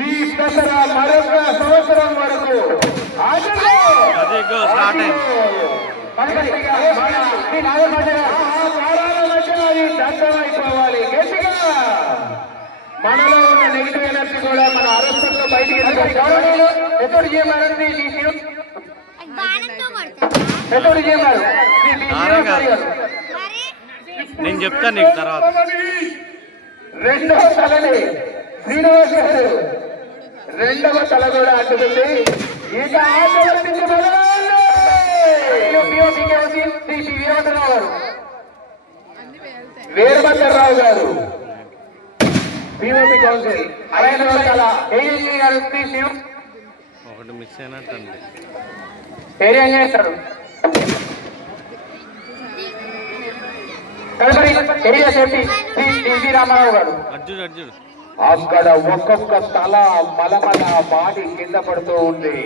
ఈ దసరా మరొక సంవత్సరం వరకు అది స్టార్ట్ అయింది ఎనర్జీ కూడా మన అరసంలో బయటికి ఎప్పుడు చేయమనండి ఈ- ఈ నానే చెప్తాను నీకు తర్వాత. రెండవ తలని. శ్రీనివాస్ గారు రెండవ తల కూడా అడ్డుకుంది ఇక నుంచి వీరభద్రరావు గారు. పిఓపి కౌన్సిల్ గారు ఒకటి మిస్ అయినట్టుంది. ఏరియా చేస్తాడు తదుపరి ఏరియా సేఫ్టీ శ్రీ శ్రీ రామారావు గారు. అర్జుడు అర్జుడు అక్కడ ఒక్కొక్క తల మలమల మాడి కింద పడుతూ ఉంది.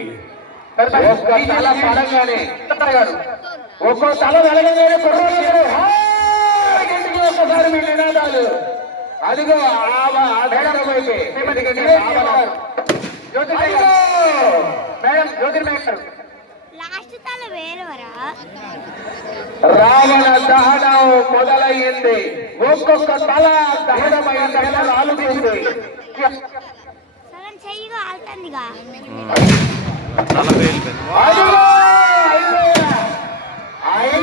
ఒక్క తల పడగానే ఒక్కో తల వెలగగానే ఒక్కసారి మీ నినాదాలు. అదిగో ఆ- ఆ మేడం వైపే. అదిగో! మేడం జ్యోతిర్మయ గారు. లాస్ట్ తల వేరేవరా రావణ దహనం మొదలయ్యింది ఒక్కొక్క తల దహనమైన రాలుతుంది సగం చెయ్యిగా ఆలుతుందిగా తల పేలిపోయింది అదిగో! అయిపోయా. ఐదు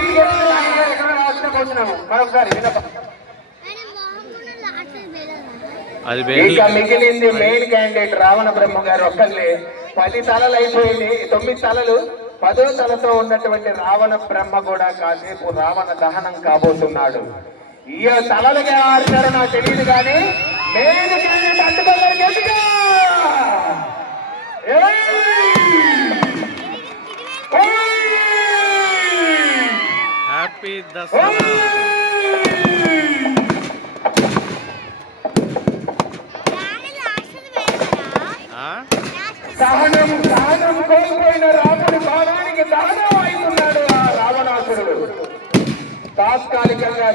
ఐదు ఎక్కడ రాష్ట్రం వచ్చినాము మరొకసారి వినప- ఆయన మొహం కూడా లాస్ట్ వేరేవరా అది ఇక మిగిలింది మెయిన్ క్యాండిడేట్ రావణ బ్రహ్మ గారు ఒక్కళ్ళే. పది తలలు అయిపోయింది. తొమ్మిది తలలు పదో తలతో ఉన్నటువంటి రావణ బ్రహ్మ కూడా కాసేపు రావణ దహనం కాబోతున్నాడు. ఈ తలలుగా ఆడతారో నాకు తెలియదు కానీ మెయిన్ క్యాండిడేట్! ఓయ్! హ్యాపీ దసరా సహనం సహనం కోల్పోయిన రాముడు బాణానికి దహనం అవుతున్నాడు ఆ రావణాసురుడు. తాత్కాలికంగా